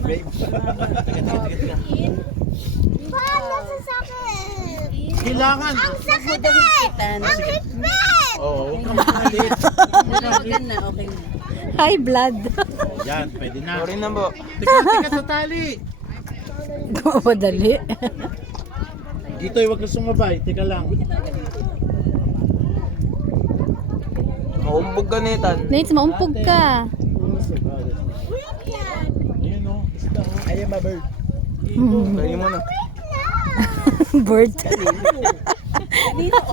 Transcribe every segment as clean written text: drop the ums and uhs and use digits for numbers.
babe. Paano sa sakit? Kailangan. Ang sakit eh! Ang hipit! Oo, huwag kang makalit. Okay na, okay na. High blood. Yan, pwede na. Sorry na po. Teka sa tali. Madali. Dito, huwag kang sumabay. Teka lang. Maumbog ka netan. Nates, maumpog ka. Ayun o. Ayun ma bird. Kaya mo na. Bird.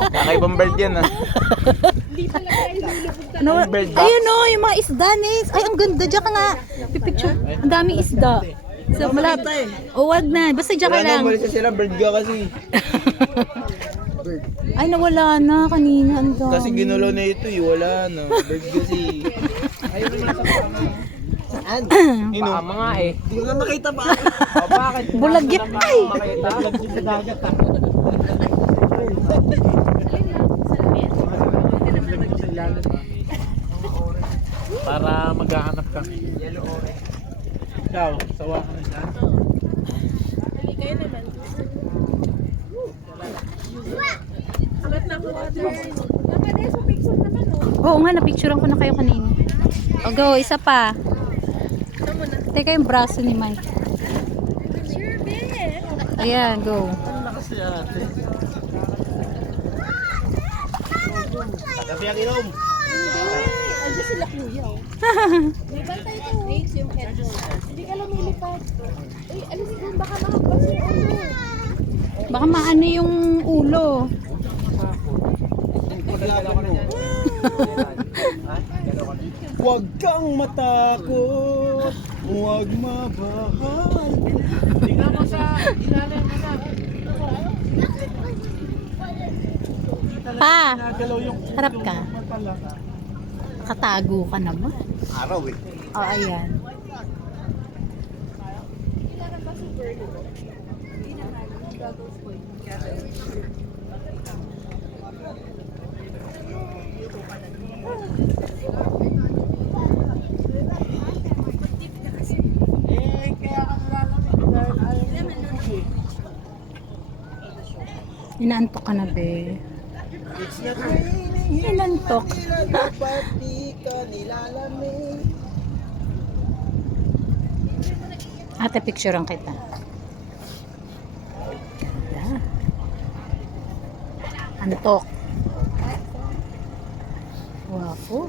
Kakaibang bird yan ah. Ano? Bird box. Ayun o, yung mga isda, Nates. Ay, ang ganda. Diyan ka nga. Pipicture. Ang daming isda. So, malapit. O, wag na. Basta diyan ka Wala lang. na, umalis na sila. Bird ka kasi. Ay, nawala na kanina. Ang dami. Kasi ginulo na ito eh. Wala na. Bird kasi. Ayun naman sa Saan? Baka nga eh. Hindi ko na makita pa. Bakit? Bulagit. Ay! Makita. Lagyan sa dagat ha. Para maghahanap ka. Ikaw, sawa ka na siya. Oo nga, napicturean ko na kayo kanina. O, go. Isa pa. Teka yung braso ni Mike. Ayan, go. Lakas niya ate. Tagabi ang ilong. Andiyan sila kuya. May bantay ko. Nates yung headphone. Hindi ka lumilipad. Uy, alis doon. Baka makapag yung ulo. Baka maano yung ulo. Huwag kang matakot. Huwag mabahal. Tingnan mo sa ilalim na. Pa, Nagalaw yung harap ka. pala. Katago ka naman. Araw eh. O, ayan. Eh, kaya ka nalalamig dahil ayaw mo lumubog. Inaantok ka na, be. It's not raining here. Inantok. Dapat di ka nilalamig. Ate, picturean kita. Ganda. Antok. Wapo.